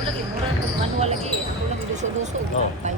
lagi murah manual lagi. Ako lagi duso-duso. Oh. Bye.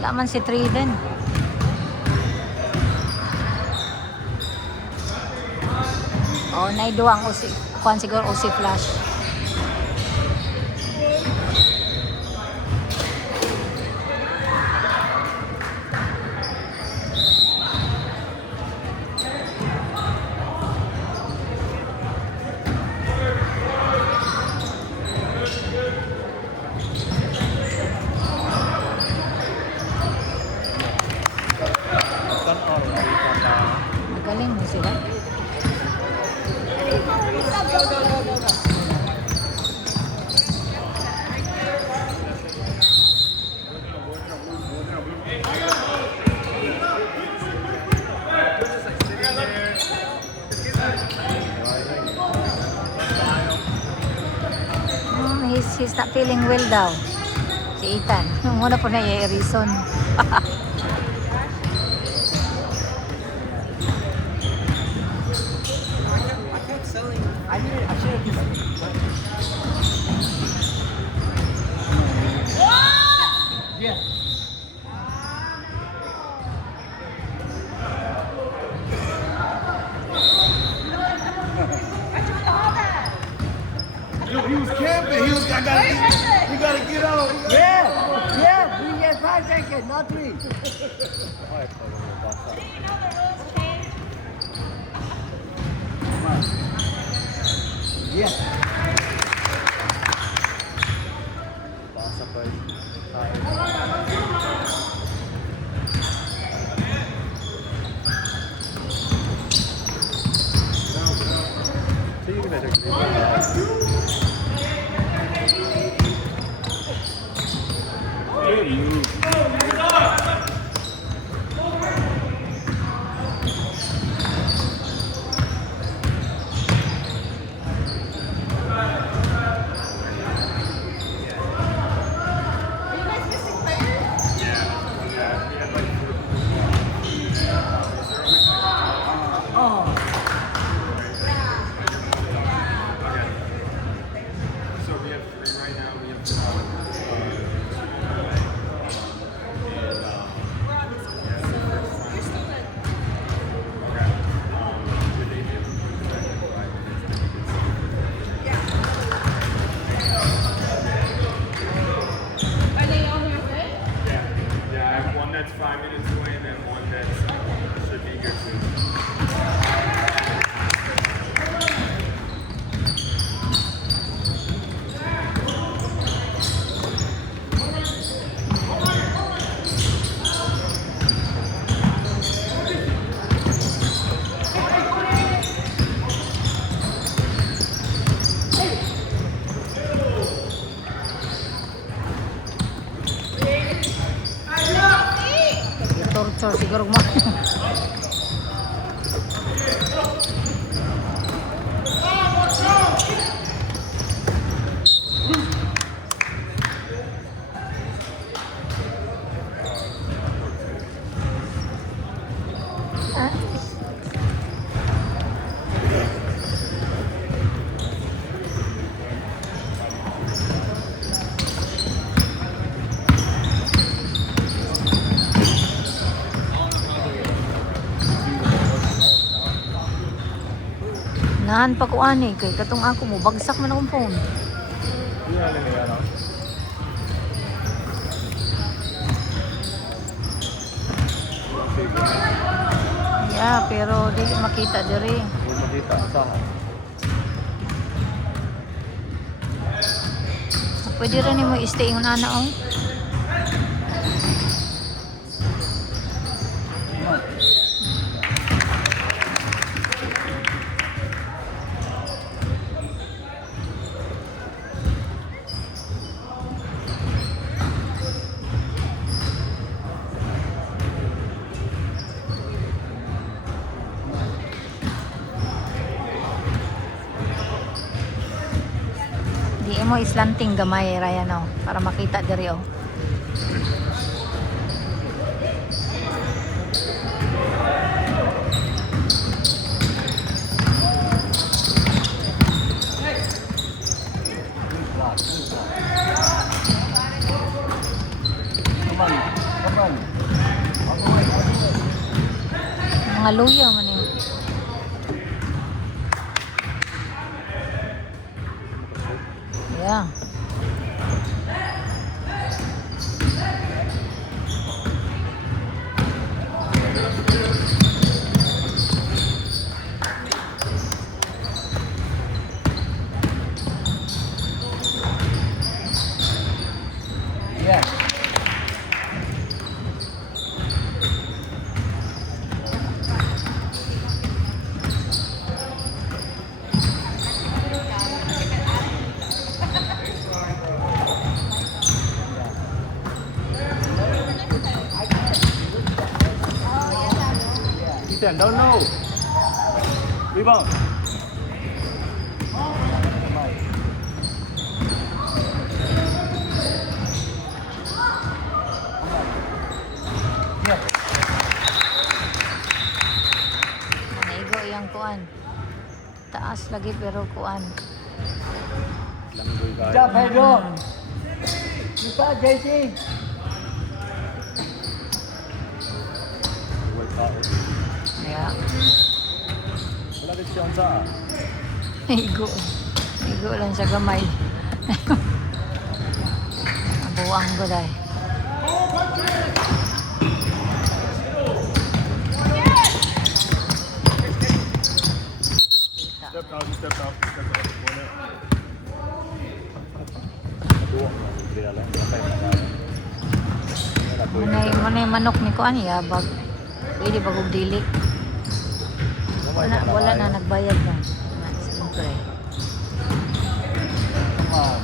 Laman si Triden. Oh, naiduang usi. Kuan siguro usi flash. Magaling mo sila. He's not feeling well daw. Si Ethan. Nung muna po na i-reason. He was camping. He was. We gotta get on. Yeah, we get 5 seconds, not 3. Yeah. Pasa pa yun. Sige na siya. That's 5 minutes away, and then one that should be here soon. Torture siguro mo. Nahan pa ko ani kay katong ako mo bagsak man akong phone. Yeah, pero dili makita diri. Hindi makita. Saan? Pwede rin mo i-stay yung nana oh. Di mo islanting gamay Ryan oh, para makita diri oh. Come on. Come on. Mga luya man yun. Yeah. Yeah. Ethan, down low. Rebound. Naigo yung kuan. Taas lagi pero kuan. Langgoy Good kaya. job, Pedro. Kita, JC. White tao. Yeah. Wala ka siya saan. Naigo. Naigo lang siya gamay. Buwang ko dahil. Step out, step out, step out. Corner. Duwang na. Hindi na lang. Wala tayo makaya. Wala ko yun. Manay manok ni kuan yabag. Pwede ba kog dilik? Wala na nagbayad na. Siyempre. Come on.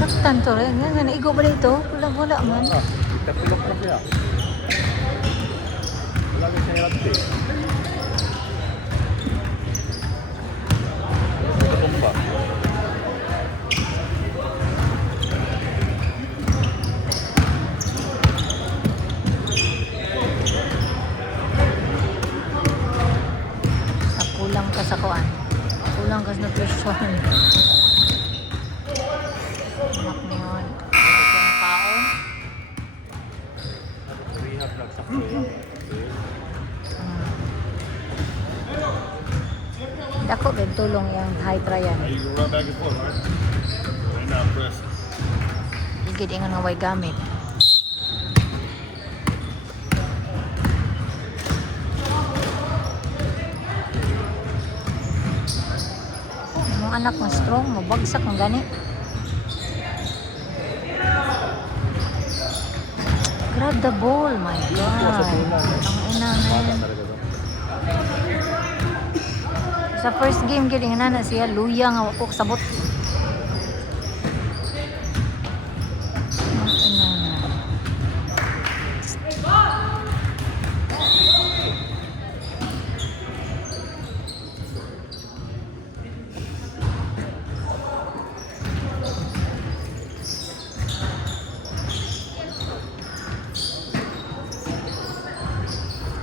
Nasaktan to rin. Nga naigo ba dito? Wala man. Ah, ikatulok na siya. Wala ka siya nilagti. Ito kong ba? Kulang ka sa kuan. Kulang ka sa nutrition. Anak ni yun. Yung kaon. Rehab lang sa kuya. Dako kay tulong yung high tryan. Now you can run back and forth, right? And now press. Igid ingon nga way gamit. Yung anak mo strong, mabagsak ang gani. Grab the ball, my God. Ang ina na Bata yan. talaga to. Sa first game, gid nga na siya, luya nga wako sabot. Ang ina na.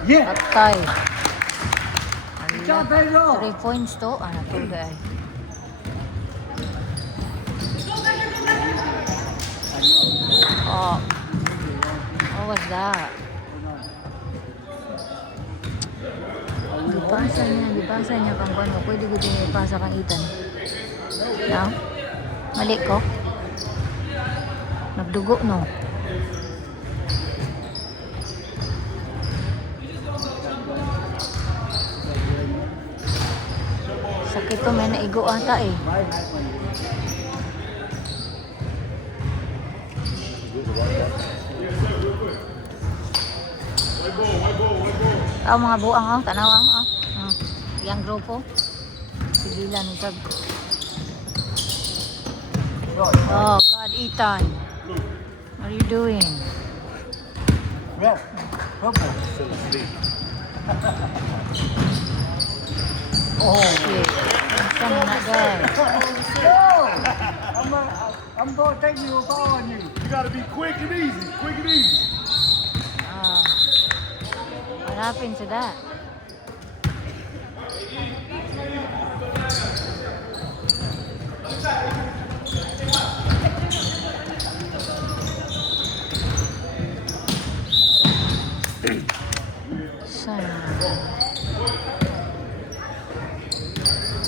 Yeah. Patay. Good job, Pedro. 3 points to. Ano to, guys? that? Dipasa niya kang ano. Pwede ko din ipasa kang Ethan. No? Mali ko? Nagdugo, no? Sakit to, may naigo ata eh. Mga buang oh, tanaw oh. Yang grupo. Sigilan ni Tag. Oh God, Ethan. What are you doing? Red. Purple. Still asleep. Oh. Shit. Saan na guys? No! I'm going to take you on you. You gotta be quick and easy. Quick and easy. What happened to that? Sana.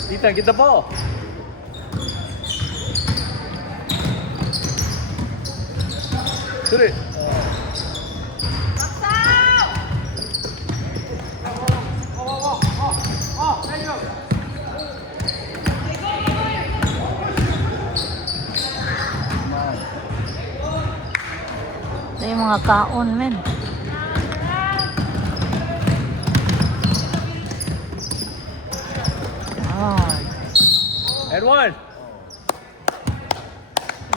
Ethan, get the ball. Shoot it. Ito yung mga kaon, men. Oh. And one.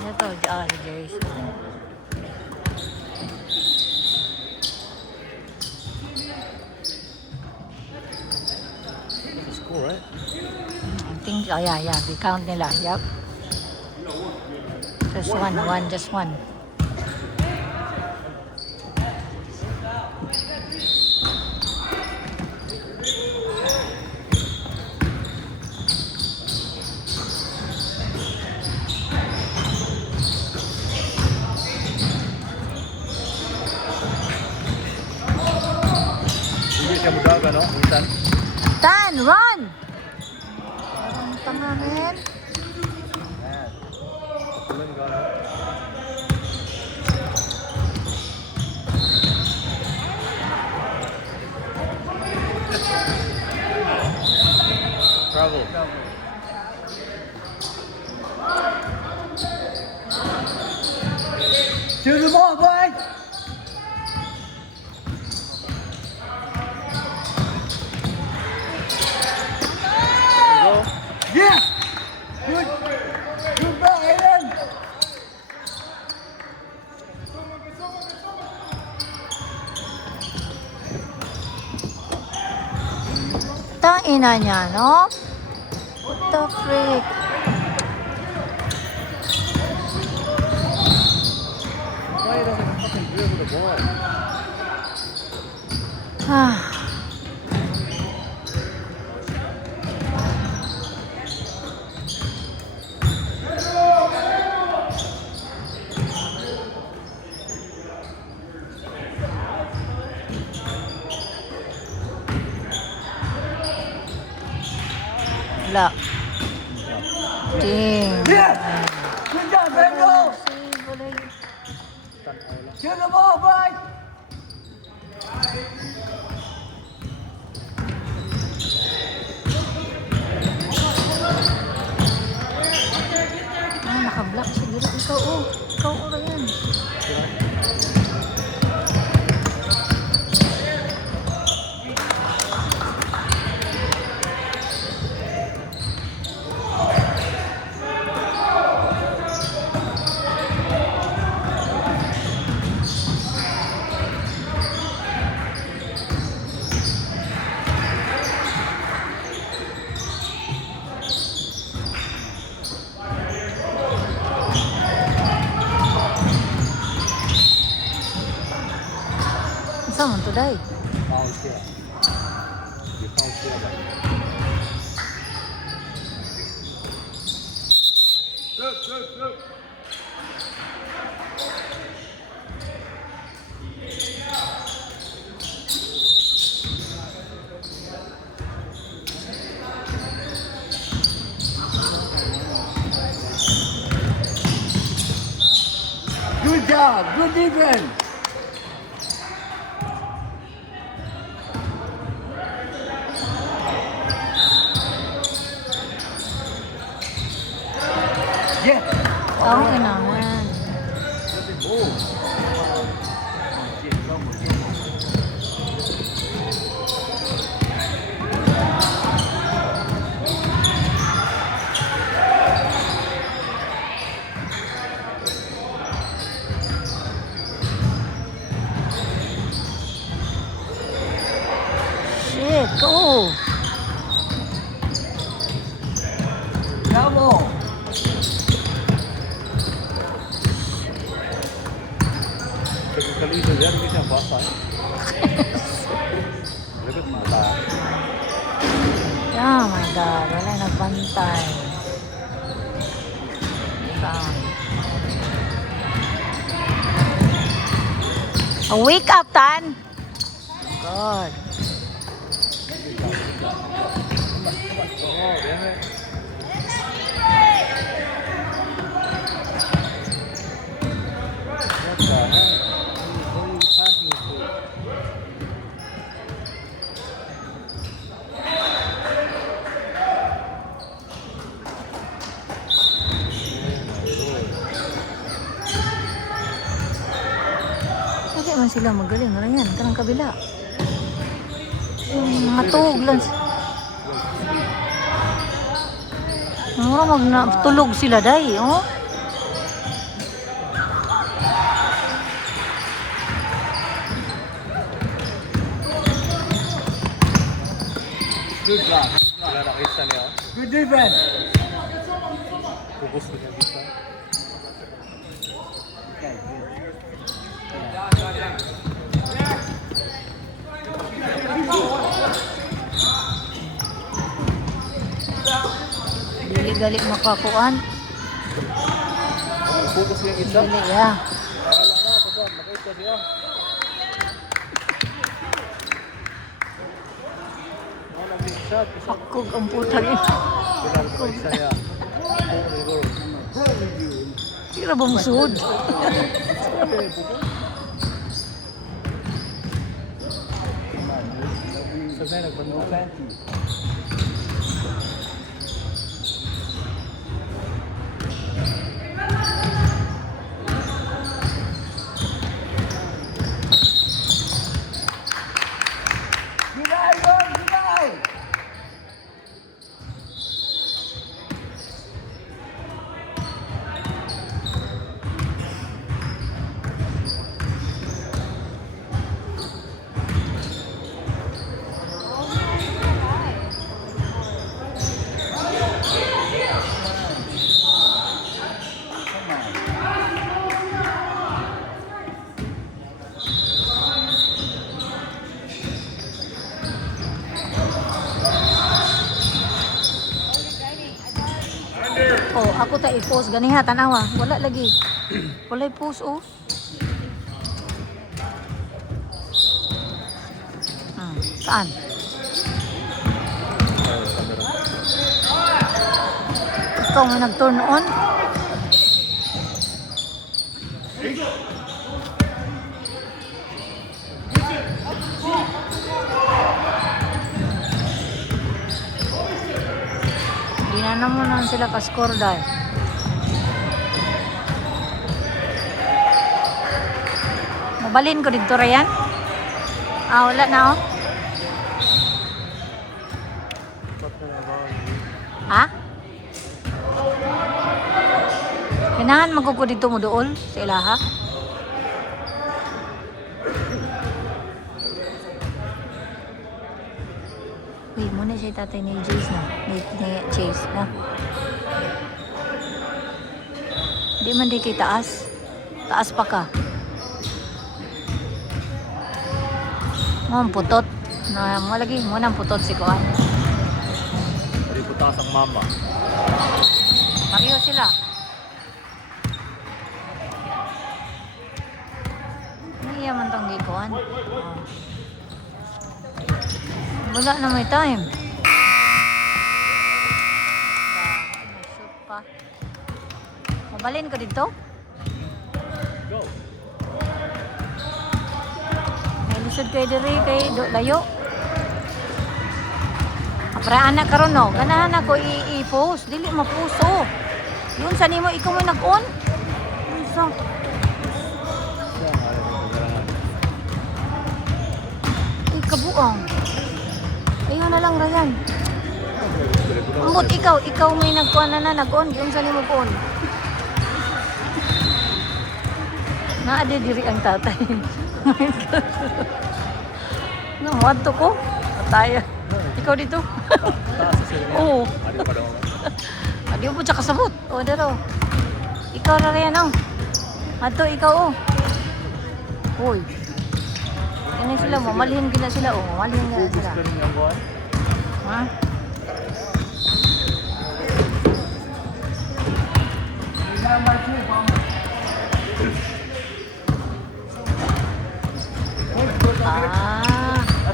Ito, si Jason. That's cool, right? I think, oh yeah, we count nila. Yup. Just one. Hindi siya mudaga, no? Ethan. Tan, run! Parang tanga, men. Tuloy mo gano'n. Bravo. Shoot the ball, boys! Go. Yeah! Good! Good ball, Aiden! Tangina niya, no? What the freak? Why he doesn't fucking dribble the ball? Ah. Wala. Dang. Yeah! Good job, Bengo! Shoot the ball, boys! Naka-block siya dito. Ikaw ora yan. Isa man today. Foul siya. Di foul siya ba? Good. Good job. Good defense. Yeah. Okay naman. Shit, go. Bravo. Pagkakalitan yan, hindi siya basa. Lagot mata. Oh my God, wala nagbantay. Down. Oh, wake up, Tan! God. Oo, yan eh. What the heck? Who are you passing it to? Bakit man sila magaling? Wala yan, kanang kabila. Yung mga tuog lang. Tulog sila day, oh. Good job. Wala na kisa niya. Good defense. Pupus ko niya kisa. Okay, good. Dili-gali makakuan. Pupus niya kisa. Dili, yeah. Wala na, pasal. Makita siya. Wala big shot. Pakog ang puta rin. Wala ko kisa niya. Oh, Igor. Tira ba musud? Sa nagbanda. Good eye, Lord. Good eye. Oh, ako ta i-post ganiha tanawa. Wala lagi. Wala i-post oh. Saan? Ikaw nga nag-turn on? Hindi na naman sila ka-score dahil. Mabalin ko dito Ryan? Ah, wala na oh. Ha? Kailangan magkuko dito mo doon sa ilaha. Uy, muna siya tatay ni Jace na. Ni Chase na. Di man di kay taas. Taas pa ka. Mo putot. Na mo lagi mo nang putot si Kuan. Hindi ko taas ang mama. Pareho sila. Niya man tong gikuan. Oh. Wala na may time. May shoot pa. Mabalin ko dito? Go. Lisod kay diri kay layo. Para anak karon no, ganahan ako i-post, dili ma-post oh. Yun sa nimo ikaw may nag-on. Unsa? Kabuang. Ayaw na lang Ryan. Ambot ikaw may nag-on na nag-on, yun sa nimo on. Naade diri ang tatay. Namuadto ko. Ataya. Ikaw dito. Oo. Adi po siya kasabot. O, daro. Ikaw na rin, oh. Ato, ikaw, oh. Uy. Yan sila, mamalhin gina sila, oh. Mamalhin gina sila. Ha?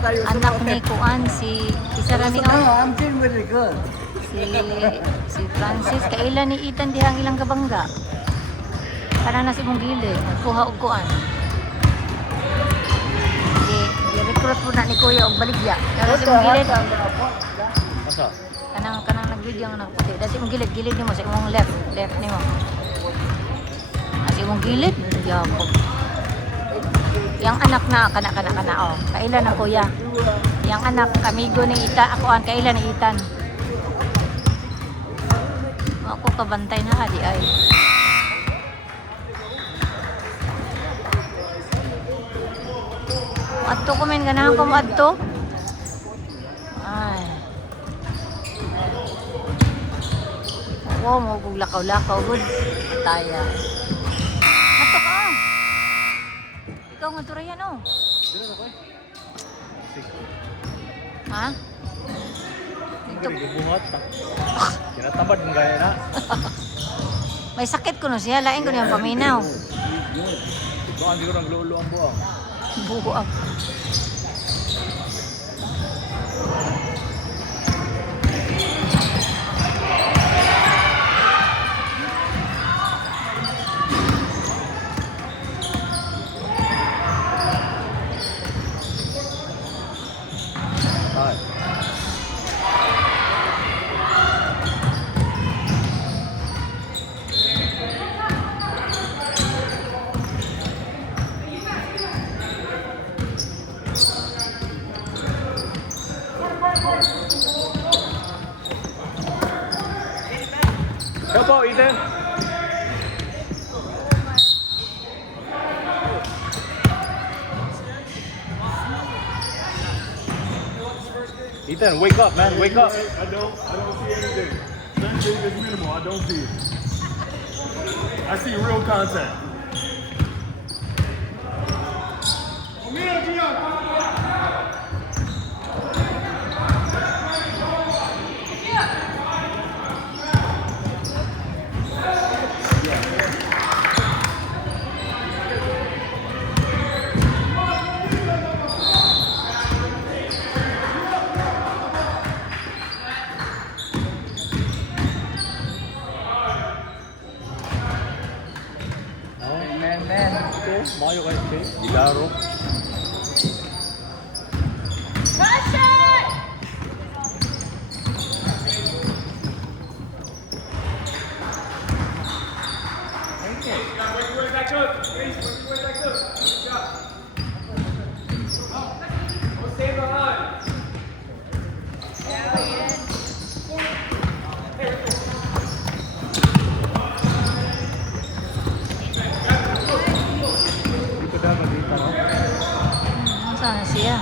Anak ni Kuan, si Isara ni No, I'm still with the girl. si Francis, kailan ni Ethan dihang ilang kabangga. Para na si mong gilid, nagkuha og Kuan. I-recruit po na ni Kuya og baligya. Pero si mong gilid, Asa? kanang nag-video ang anak puti. Dahil si mong gilid ni mo, sa imong left ni mo. Si mong gilid, yakob. Yang anak na, kana, oh. Kailan na Kuya? Yang anak, amigo ni Ita, ako kailan ni Itan. Ako kabantay na adi ay. Adto ko men ganahan ko adto. Ay. Wow, mo kog lakaw-lakaw gud. Taya. Adto ka. Ikaw nga turayan oh. Dira na ko eh. Ha? Ito gibuhat ta. Kinatamad mo gaya na. May sakit ko no siya, lain ko niyang paminaw. Doon di ko nang lulo ang buang. Buang. Ay. Go po, Ethan. Ethan, wake up, man. Wake up. I don't see anything. Nothing is minimal. I don't see it. I see real contact. Man. Ito, mayo kayo, okay? Gilaro. Dito dapat dito, no? Saan siya?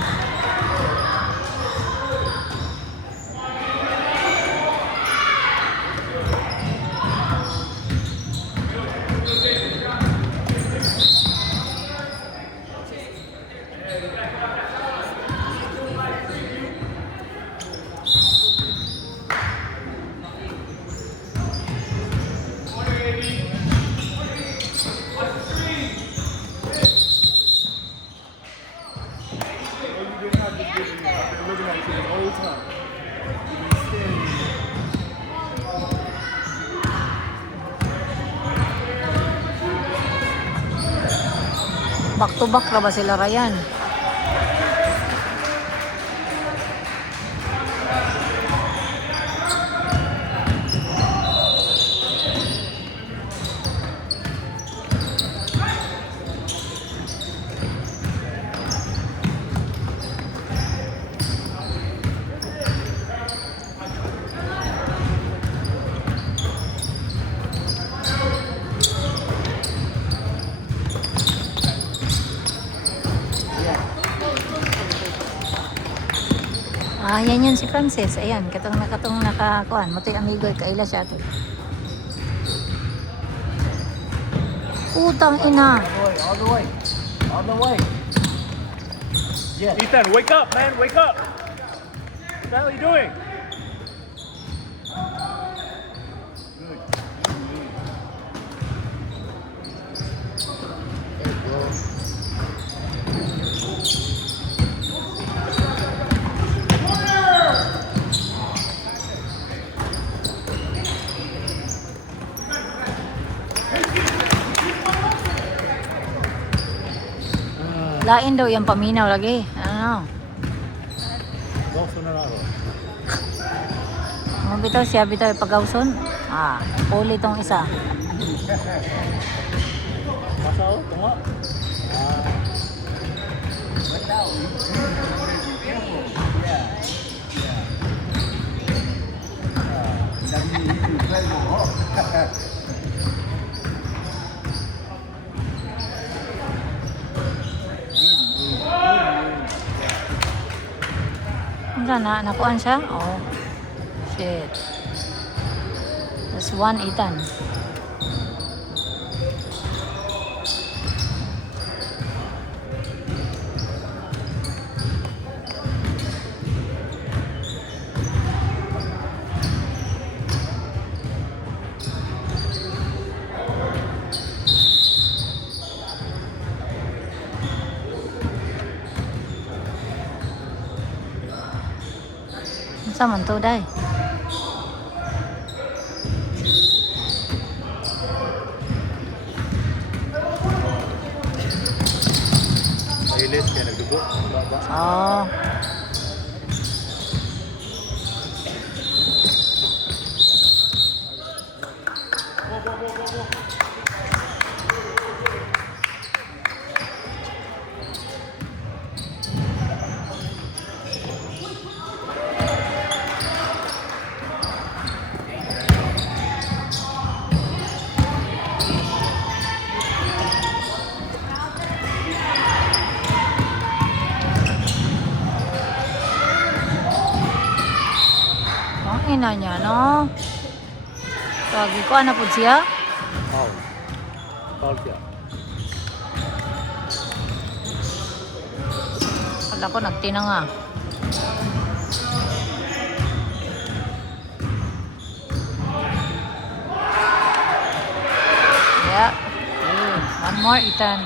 Back to back na ba sila Ryan? Ah, yan si Francis. Ayan, katong nakakuan. Motoy amigo, kaila siya ito. Utang ina. All the way. All the way. Yes. Ethan, wake up, man, wake up. What the hell are you doing? Lain daw yung paminaw lagi. Ano? Dos na ako. Mga bitaw siya bitaw pagawson. Ah, puli tong isa. Masa o, tunga. Ano na, nakuan siya? Oh. Shit. That's one Ethan. Sa man to day? Mailis kaya nagdugo. Baba. Oh. Ang ina niya, no? Tagi ko, ano po siya? Foul. Foul siya. Wala ko, nagtina nga. Yeah. One more, Ethan.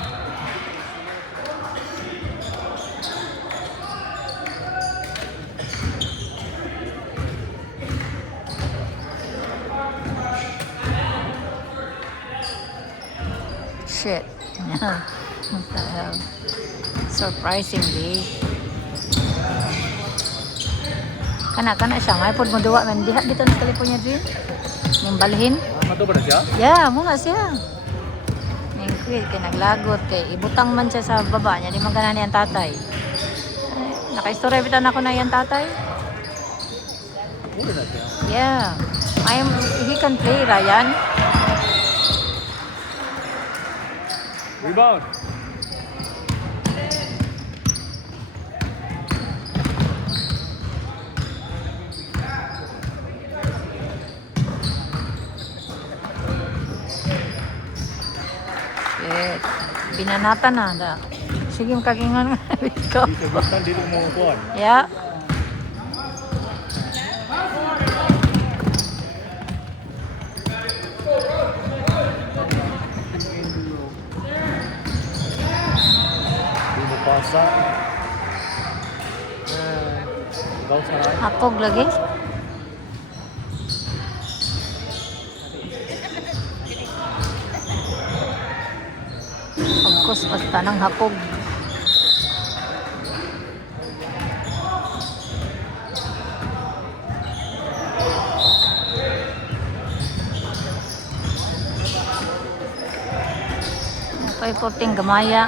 Shit. What the hell? Surprisingly. Kana siya. May pod mo duwa man diha dito sa California Dream. Ning balhin. Mato ba na siya? Yeah, muna siya. Ning quit kay naglagot kay ibutang man siya sa baba niya di man ganan niyang tatay. Naka-istorya bitan ako na yan tatay. Muna na siya. Yeah. He can play, Ryan. Rebound. Shit. Binanatan na. Da. Sige, kagingan nga. Ikaw. Di sa butang, dito mo kuhan. Yeah. Di mo pasa. Ikaw sa Hakog lagi. Pagkos basta ng hapog. Ako'y puting gamaya.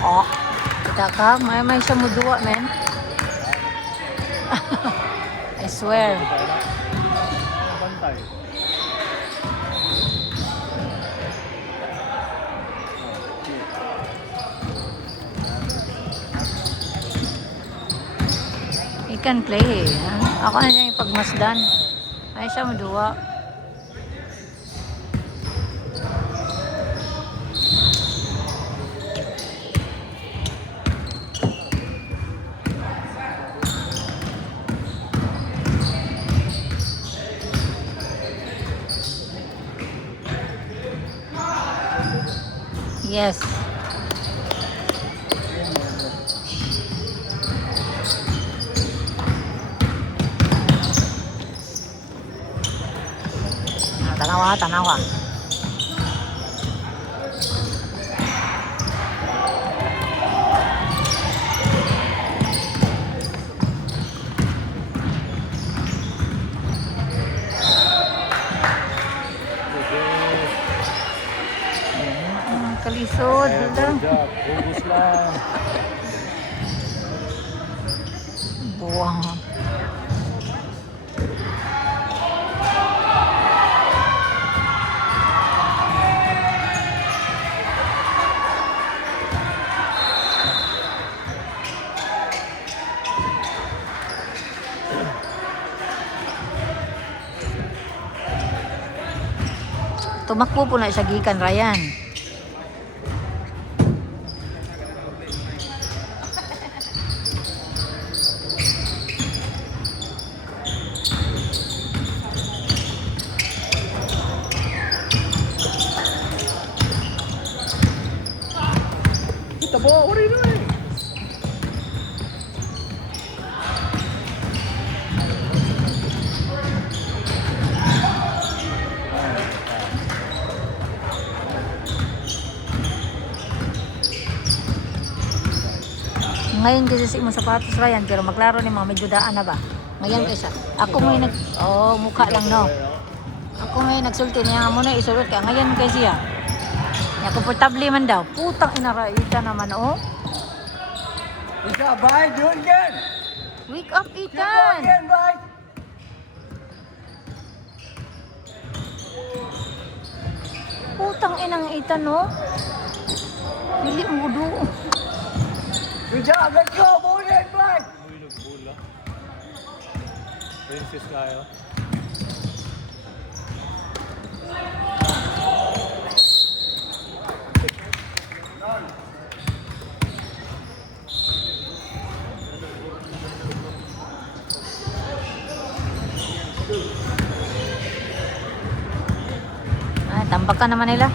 Oh, kita ka, may siya mo duwa, men. I swear. Bantay. He can play. Ako na siya yung pagmasdan. Ay siya mo duwa. Yes. Tanawa, tanawa. Kalisod. Good job. Ubus lang. Buwang. Tumakbo po na siya gikan, Ryan. Hit the ball. What are you doing? Ngayon kasi si imong sapatos, Ryan, pero maglaro ni mga medyo daan na ba? Ngayon kasi ako may mukha lang, no. Ako may nagsulti niya nga muna isulot kaya ngayon kasi siya. Ya komportable man daw. Putang inaraita naman, oh. Good job, Brian. Do it again. Wake up, Do it Ethan. again, Brian. Putang inang Ethan, no. Dili mo do. Good job. Let's go. Move it, Brian. Bulog bula. Princess kayo. Ay, tambakan naman nila.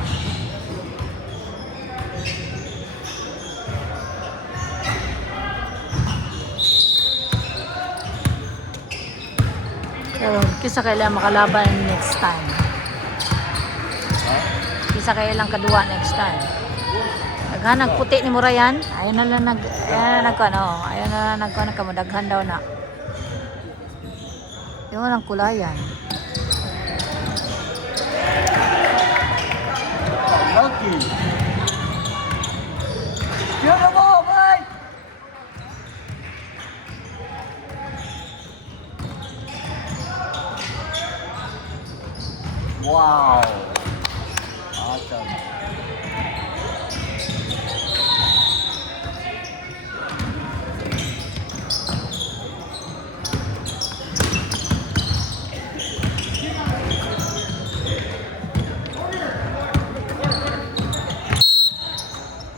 So, kisa kailan makalaban next time. Kisa kailan kadua next time. Naghanag puti ni Murayan. Ayaw na lang nagkamudaghan daw na. Yung walang kulayan. Lucky. Get the ball, Brian. Wow. Awesome.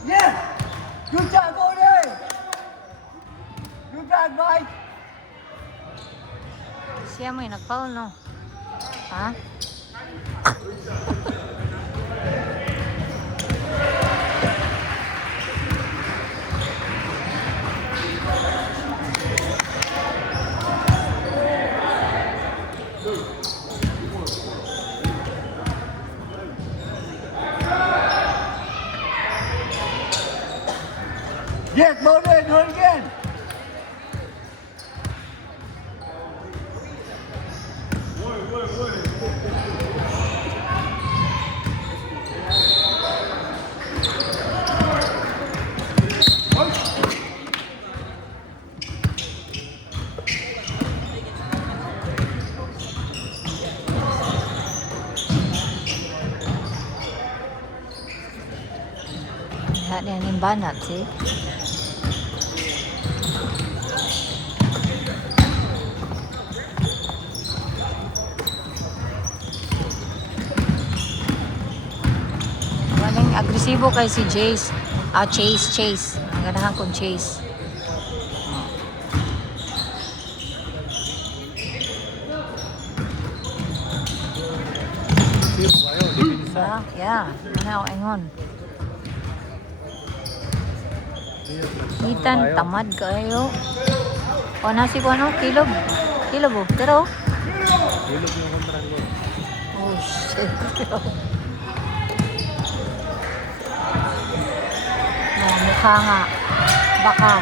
Yes! Good job, Bodie! Good job, Mike! Siya mo yung nag-foul, no? Ha? Yes, Bodie, do it again! yan yung banat, see? Maling agresibo kay si Chase. Chase. Ang ganahan kong Chase. Sino ba yun? Dipinsa. Yeah. Ano ako ingon. Itan, tamad kayo. O, nasi ko ano? Kilog. Kilog oh. Pero, Ilog yung kontra ko. oh shit. Mukha nga. Baka.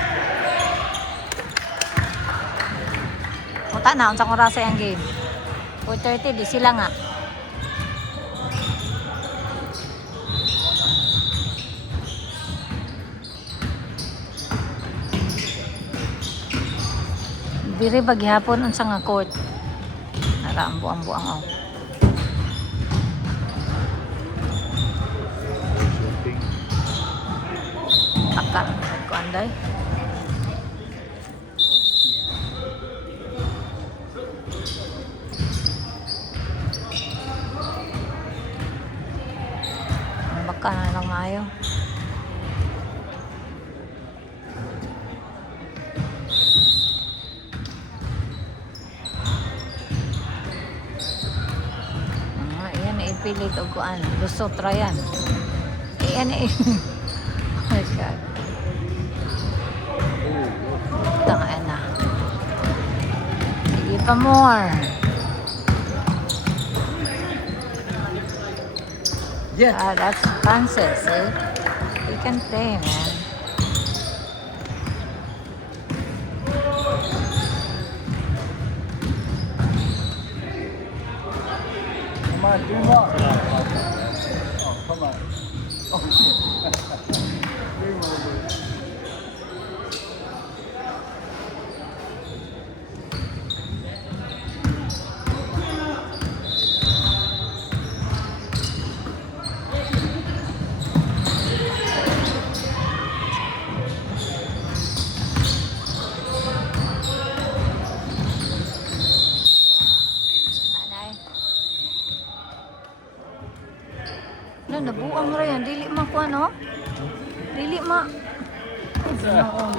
Punta na, unsang oras ang game. 4:30, di sila nga. Diri ba gihapon unsa nga court? Ara ang buang-buang oh. Shooting. Takat ko anday. Ang baka na lang maayo. Iyan na ipilit o kuan. Lusot ra yan. Iyan na oh my God. Tanga na. Sige pa more. Yes. That's Francis, eh? You can play, man. Come on, do more. Oh, come on. Oh, shit. Game over. Nanay. Ano, nabuang ra yan. Dili ma ko, ano? Dili ma.